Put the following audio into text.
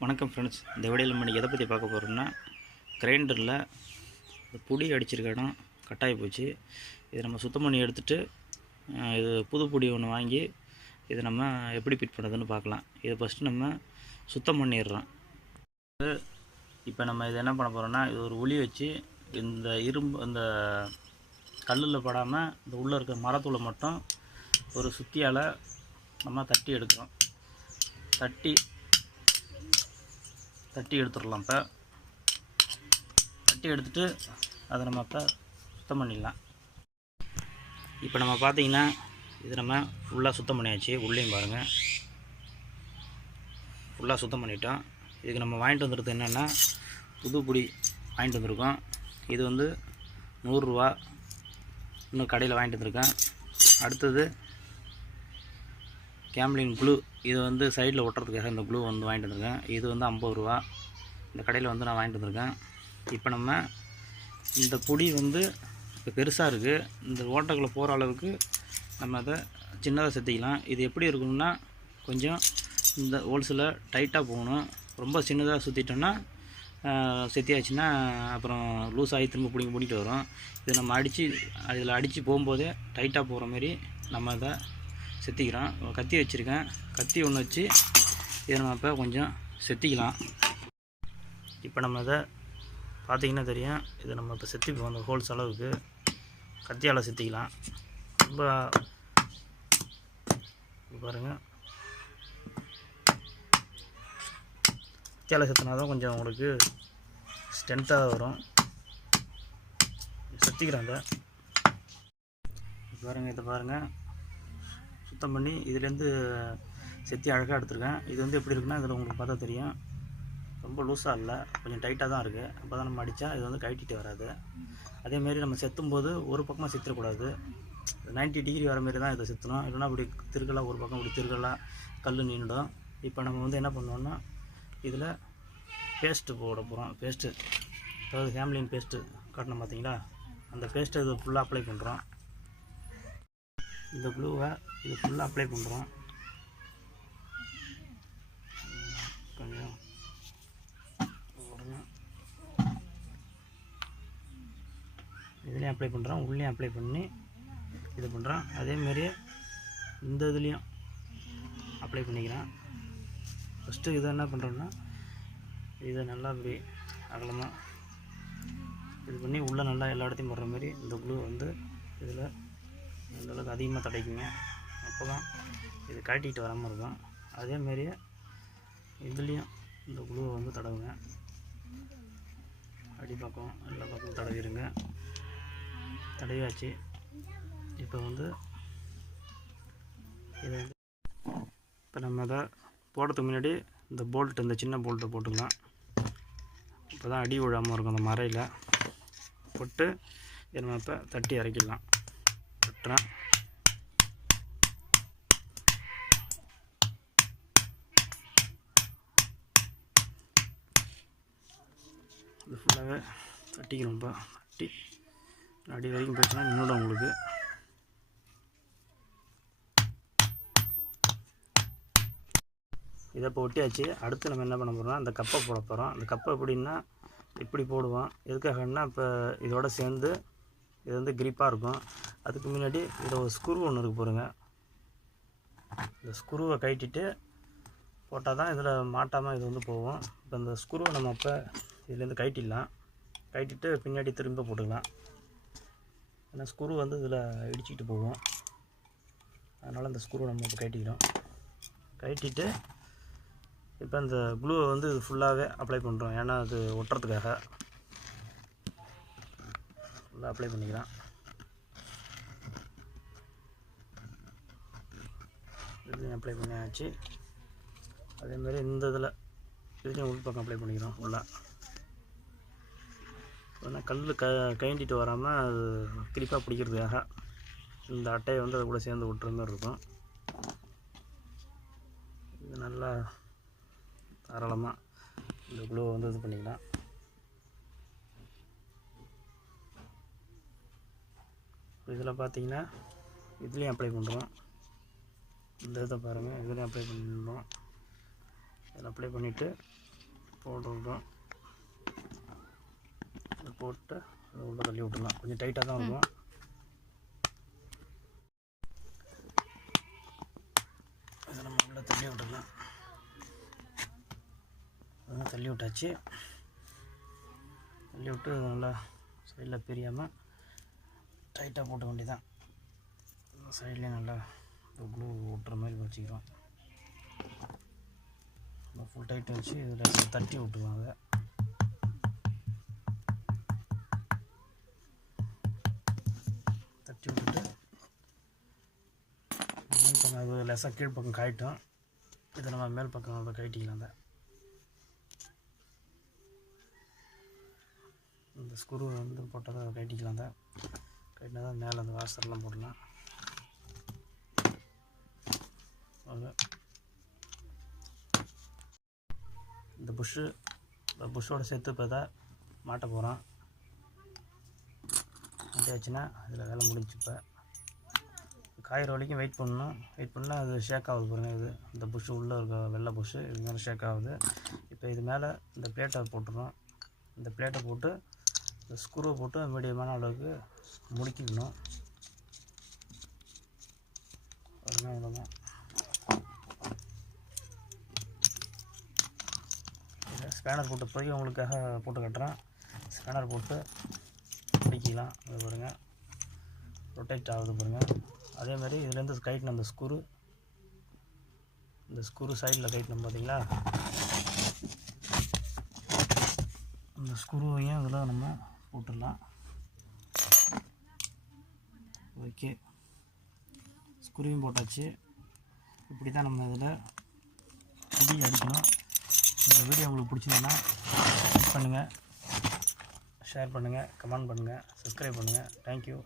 வணக்கம் ஃப்ரெண்ட்ஸ் இந்த வீடியோவில் நம்ம எதை பற்றி பார்க்க போகிறோம்னா கிரைண்டரில் பொடி அடிச்சிருக்க இடம் கட்டாயி போச்சு. இதை நம்ம சுத்தம் பண்ணி எடுத்துட்டு இது புது பொடி ஒன்று வாங்கி இதை நம்ம எப்படி ஃபிட் பண்ணுறதுன்னு பார்க்கலாம். இதை ஃபஸ்ட்டு நம்ம சுத்தம் பண்ணிடுறோம். இப்போ நம்ம இதை என்ன பண்ண போகிறோம்னா இது ஒரு ஒளி வச்சு இந்த இரும்பு இந்த கல்லில் படாமல் இந்த உள்ளே இருக்க மரத்தூளை மட்டும் ஒரு சுத்தியால் நம்ம தட்டி எடுக்கிறோம். தட்டி தட்டி எடுத்துடலாம் இப்போ. தட்டி எடுத்துட்டு அதை நம்ம இப்போ சுத்தம் பண்ணிடலாம். இப்போ நம்ம பார்த்தீங்கன்னா இது நம்ம ஃபுல்லாக சுத்தம் பண்ணியாச்சு. உள்ளேயும் பாருங்கள் ஃபுல்லாக சுத்தம் பண்ணிட்டோம். இதுக்கு நம்ம வாங்கிட்டு வந்துடுறது என்னென்னா புதுப்பொடி வாங்கிட்டு வந்திருக்கோம். இது வந்து நூறுரூவா இன்னும் கடையில் வாங்கிட்டு வந்திருக்கேன். அடுத்தது கேம்லின் ப்ளூ இது வந்து சைடில் ஒட்டுறதுக்காக இந்த ப்ளூ வந்து வாங்கிட்டு வந்திருக்கேன். இது வந்து ஐம்பது ரூபா. இந்த கடையில் வந்து நான் வாங்கிட்டு வந்திருக்கேன். இப்போ நம்ம இந்த பொடி வந்து இப்போ பெருசாக இருக்குது இந்த ஓட்டைக்குள்ளே போகிற அளவுக்கு நம்ம அதை சின்னதாக செத்திக்கலாம். இது எப்படி இருக்கணும்னா கொஞ்சம் இந்த ஹோல்ஸில் டைட்டாக போகணும். ரொம்ப சின்னதாக சுற்றிட்டோன்னா செத்தியாச்சுன்னா அப்புறம் லூஸ் ஆகி திரும்ப பிடிங்க பிடிக்கிட்டு வரும். இது நம்ம அடித்து அதில் அடித்து போகும்போதே டைட்டாக போகிற மாதிரி நம்ம அதை செத்திக்கிறோம் கத்தி வச்சுருக்கேன். கத்தி ஒன்று வச்சு இதை நம்ம இப்போ கொஞ்சம் செத்திக்கலாம். இப்போ நம்ம இதை பார்த்திங்கன்னா தெரியும். இதை நம்ம இப்போ செத்திப்போம். அந்த ஹோல்ஸ் அளவுக்கு கத்தியால் செத்திக்கலாம். ரொம்ப பாருங்கள் பாருங்க. கத்தியால் செத்தினா தான் கொஞ்சம் உங்களுக்கு ஸ்ட்ரென்த்தாக வரும். செத்திக்கிறாங்க பாருங்கள் இதை பாருங்கள் சுத்தம் பண்ணி இதுலேருந்து செத்தி அழகாக எடுத்திருக்கேன். இது வந்து எப்படி இருக்குன்னா இதில் உங்களுக்கு பார்த்தா தெரியும். ரொம்ப லூஸாக இல்லை. கொஞ்சம் டைட்டாக தான் இருக்குது அப்போ தான் நம்ம அடித்தா இது வந்து கழட்டிட்டு வராது. அதேமாரி நம்ம செத்தும் போது ஒரு பக்கமாக செத்துடக்கூடாது. 90 டிகிரி வர மாரி தான் இதை செத்தணும். இல்லைன்னா அப்படி திருக்கலாக ஒரு பக்கம் இப்படி திருக்கலாக கல் நின்றுடும் இப்போ நம்ம வந்து என்ன பண்ணுவோம்னா இதில் பேஸ்ட்டு போட போகிறோம் பேஸ்ட்டு அதாவது ஹேம்லின் பேஸ்ட்டு காட்டணும் பார்த்தீங்களா அந்த பேஸ்ட்டை இது ஃபுல்லாக அப்ளை பண்ணுறோம் இந்த ப்ளூவை இது ஃபுல்லாக அப்ளை பண்ணுறோம் கொஞ்சம் இதுலேயும் அப்ளை பண்ணுறோம் உள்ளேயும் அப்ளை பண்ணி இது பண்ணுறோம் அதேமாரி இந்த இதுலேயும் அப்ளை பண்ணிக்கிறேன். ஃபஸ்ட்டு இதை என்ன பண்ணுறோம்னா இதை நல்லா இப்படி அகலமாக இது பண்ணி உள்ளே நல்லா எல்லா இடத்தையும் போடுற மாதிரி இந்த குழு வந்து இதில் அந்தளவுக்கு அதிகமாக தடைக்குங்க. அப்போ தான் இது கழட்டிட்டு வராமல் இருக்கும். அதேமாரியே இதுலேயும் இந்த குழுவை வந்து தடவுங்க. அடிப்பக்கம் எல்லா பக்கமும் தடவிடுங்க. தடவியாச்சு. இப்போ வந்து இதை வந்து இப்போ நம்ம அதை போடுறதுக்கு முன்னாடி இந்த போல்ட் இந்த சின்ன போல்ட்டை போட்டுக்கலாம். இப்போ தான் அடி விழாமல் இருக்கும் அந்த மரையில் போட்டு இதை நம்ம இப்போ தட்டி இறக்கிடலாம். கட்டுறேன் இது ஃபுல்லாகவே தட்டிக்கணும்ப்பா தட்டி. அடி வரைக்கும் போச்சுன்னா நின்றுடும் உங்களுக்கு. இதை இப்போ ஒட்டியாச்சு. அடுத்து நம்ம என்ன பண்ண போகிறோம்னா அந்த கப்பை போட போகிறோம் அந்த கப்பை எப்படின்னா இப்படி போடுவோம். எதுக்காகன்னா இப்போ இதோட சேர்ந்து இது வந்து கிரிப்பாக இருக்கும். அதுக்கு முன்னாடி இதில் ஒரு ஸ்க்ரூ ஒன்று இருக்குது பாருங்க. இந்த ஸ்க்ரூவை கட்டிட்டு போட்டால் தான் இதில் மாட்டாமல் இது வந்து போகும். இப்போ இந்த ஸ்க்ரூவை நம்ம அப்போ இதுலேருந்து கட்டிடலாம் கட்டிட்டு பின்னாடி திரும்ப போட்டுக்கலாம். ஏன்னா ஸ்க்ரூ வந்து இதில் இடிச்சிக்கிட்டு போகும். அதனால் இந்த ஸ்க்ரூவை நம்ம இப்போ கட்டிக்கிறோம் கட்டிட்டு இப்போ இந்த க்ளூவை வந்து இது ஃபுல்லாகவே அப்ளை பண்ணுறோம் ஏன்னா அது ஒட்டுறதுக்காக. ஃபுல்லாக அப்ளை பண்ணிக்கலாம் இதுலையும் அப்ளை பண்ணியாச்சு. அதேமாரி இந்த இதில் இதுலேயும் உள் பக்கம் அப்ளை பண்ணிக்கிறோம் ஃபுல்லாக ஏன்னா கல் க கைண்டிட்டு வராமல் அது கிரிப்பாக பிடிக்கிறதுக்காக இந்த அட்டையை வந்து அது கூட சேர்ந்து விட்டுற மாதிரி இருக்கும். இது நல்லா தாராளமாக இந்த குழுவை வந்து இது பண்ணிக்கலாம். இதில் பார்த்தீங்கன்னா இதுலேயும் அப்ளை பண்ணுறோம். இந்த இதை பாருங்கள் இதுலேயும் அப்ளை பண்ணிடுறோம் இதில் அப்ளை பண்ணிவிட்டு போட்டுருக்கோம் இதை போட்டு அதை உள்ள தள்ளி விட்ருலாம் கொஞ்சம் டைட்டாக தான் இருக்கும். இதை நம்ம தள்ளி விட்டுடலாம். அதெல்லாம் தள்ளி விட்டாச்சு. தள்ளி விட்டு நல்லா சைடில் பிரியாமல் டைட்டாக போட்ட வேண்டியதான் சைட்லேயும் நல்லா க்ளூ விட்டுற மாதிரி வச்சுக்கிறோம். ஃபுல் டைட் வச்சு இதில் தட்டி விட்டுருவாங்க அதை. தட்டி விட்டுட்டு மேல் பக்கம் அது லெஸாக கீழ் பக்கம் காயிட்டோம். இதை நம்ம மேல் பக்கம் அதை கழட்டிக்கலாம் அதை. இந்த ஸ்குரு வந்து போட்டதை அதை தான் கட்டினா தான் மேலே அந்த வாசல்லாம் போடலாம். இந்த புஷ்ஷு இந்த புஷ்ஷோட சேர்த்து இப்போ தான் மாட்ட போகிறோம் மாட்டியாச்சுன்னா அதில் வேலை முடிஞ்சு இப்போ. காயிற வரைக்கும் வெயிட் பண்ணணும். வெயிட் பண்ணால் அது ஷேக் ஆகுது பாருங்கள் இது. இந்த புஷ்ஷு உள்ளே இருக்க வெள்ளை புஷ்ஷு இது மேலே ஷேக் ஆகுது. இப்போ இது மேலே இந்த பிளேட்டை போட்டுறோம். இந்த பிளேட்டை போட்டு இந்த ஸ்க்ரூவை போட்டு மீடியமான அளவுக்கு முடிக்கணும். பாருங்க அவ்வளோதான் ஸ்பேனர் போட்டு போய் உங்களுக்காக போட்டு கட்டுறேன். ஸ்பேனர் போட்டு பிடிக்கலாம் அது பாருங்கள் ரொட்டேட் ஆகுது பாருங்கள் அதே மாதிரி இதுலேருந்து கைட்டின அந்த ஸ்க்ரூ இந்த ஸ்க்ரூ சைடில் கைட்டினோம் பார்த்தீங்களா அந்த ஸ்க்ரூவையும் இதில் நம்ம போட்டுடலாம். ஓகே. ஸ்க்ரூவையும் போட்டாச்சு. இப்படி தான் நம்ம இதில் இடி அடிக்கணும். இந்த வீடியோ உங்களுக்கு பிடிச்சிருந்ததுன்னா லைக் பண்ணுங்கள் ஷேர் பண்ணுங்கள் கமெண்ட் பண்ணுங்கள் சப்ஸ்கிரைப் பண்ணுங்கள் தேங்க்யூ